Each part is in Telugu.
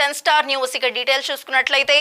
10 Star News ఇక డీటెయిల్స్ చూసుకున్నట్లయితే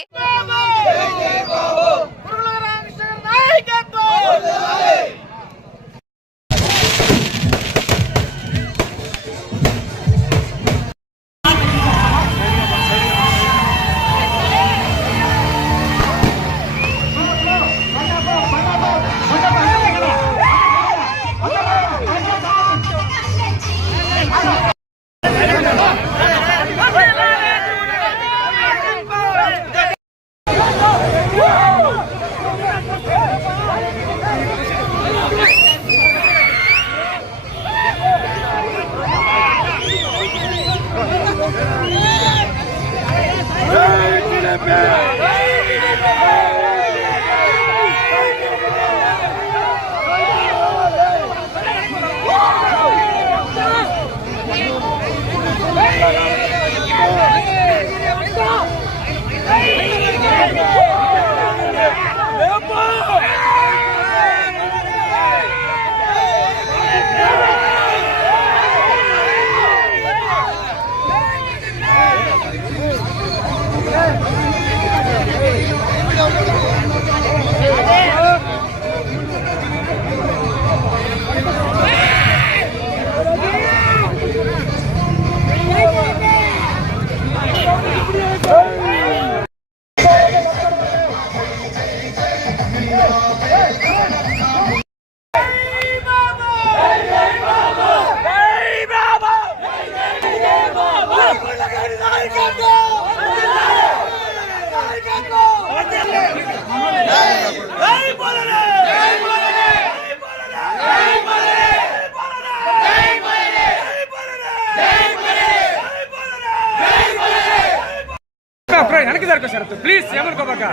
ప్లీజ్ ఏమనుకోబాక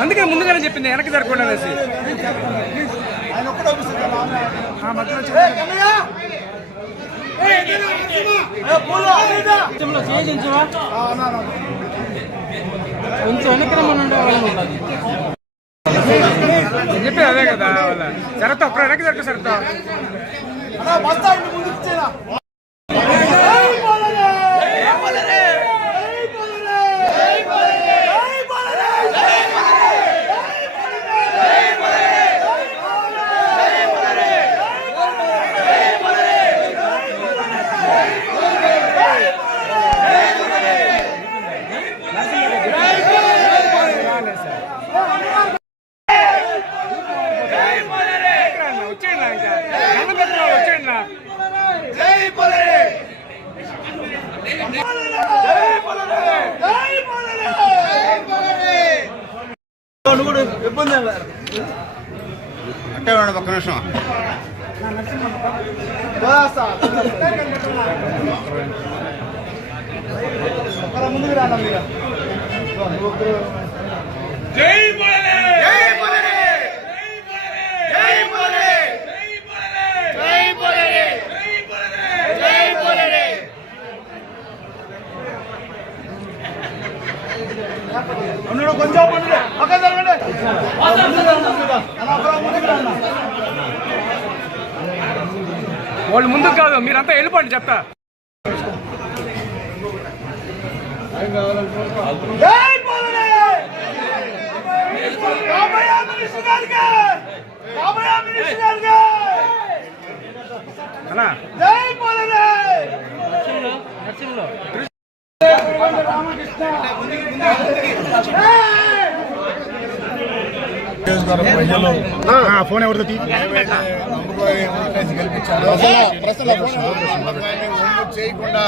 అందుకే ముందుగానే చెప్పింది వెనక్కి జరగకుండా అనేసి కొంచెం చెప్పి అదే కదా వాళ్ళ జరుగుతా అప్పుడు వెనక్కి జరుగు సరుతా అంటే ఒక్క నిమిషం ముందుకు రాండి మీరు కొంచెం పక్కన జరగండి వాళ్ళు ముందుకు కాదు మీరంతా వెళ్ళిపోండి చెప్తా ఫోన్ ఎవరితో చేయకుండా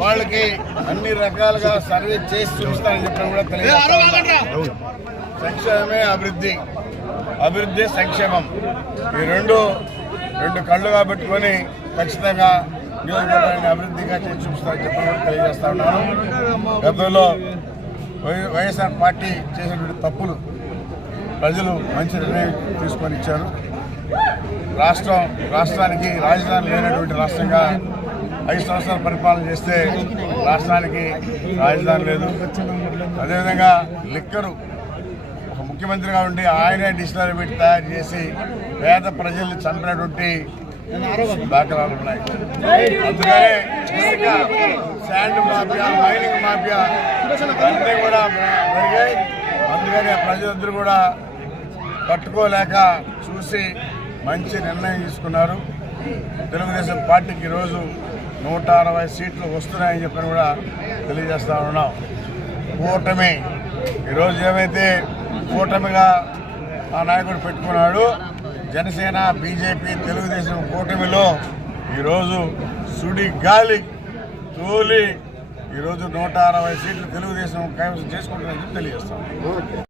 వాళ్ళకి అన్ని రకాలుగా సర్వీస్ చేసి చూస్తానని చెప్పడం కూడా తెలియదు. సంక్షేమమే అభివృద్ధి, అభివృద్ధి సంక్షేమం ఈ రెండు కళ్ళుగా పెట్టుకొని ఖచ్చితంగా నియోజకవర్గాన్ని అభివృద్ధిగా చేసి చూపిస్తారని చెప్పడం కూడా తెలియజేస్తా ఉన్నాను. గతంలో వైఎస్ఆర్ పార్టీ చేసినటువంటి తప్పులు ప్రజలు మంచి నిర్ణయం తీసుకొని ఇచ్చారు. రాష్ట్రానికి రాజధాని లేనటువంటి రాష్ట్రంగా 5 సంవత్సరాలు పరిపాలన చేస్తే రాష్ట్రానికి రాజధాని లేదు. అదేవిధంగా లిక్కరు ఒక ముఖ్యమంత్రిగా ఉండి ఆయనే డిస్టిలరీ పెట్టి తయారు చేసి పేద ప్రజల్ని చంపినటువంటి దాఖలాలు ఉన్నాయి. అందుకనే ఇసుక, శాండ్ మాఫియా, మైనింగ్ మాఫియా అన్నీ కూడా పెరిగాయి. అందుకని ప్రజలందరూ కూడా పట్టుకోలేక చూసి మంచి నిర్ణయం తీసుకున్నారు. తెలుగుదేశం పార్టీకి ఈరోజు 160 సీట్లు వస్తున్నాయని చెప్పని కూడా తెలియజేస్తా ఉన్నాం. కూటమి ఈరోజు ఏమైతే కూటమిగా ఆ నాయకుడు పెట్టుకున్నాడు, జనసేన, బీజేపీ, తెలుగుదేశం కూటమిలో ఈరోజు సుడి గాలి తోలి ఈరోజు 160 సీట్లు తెలుగుదేశం కైవసం చేసుకుంటుందని తెలియజేస్తాం.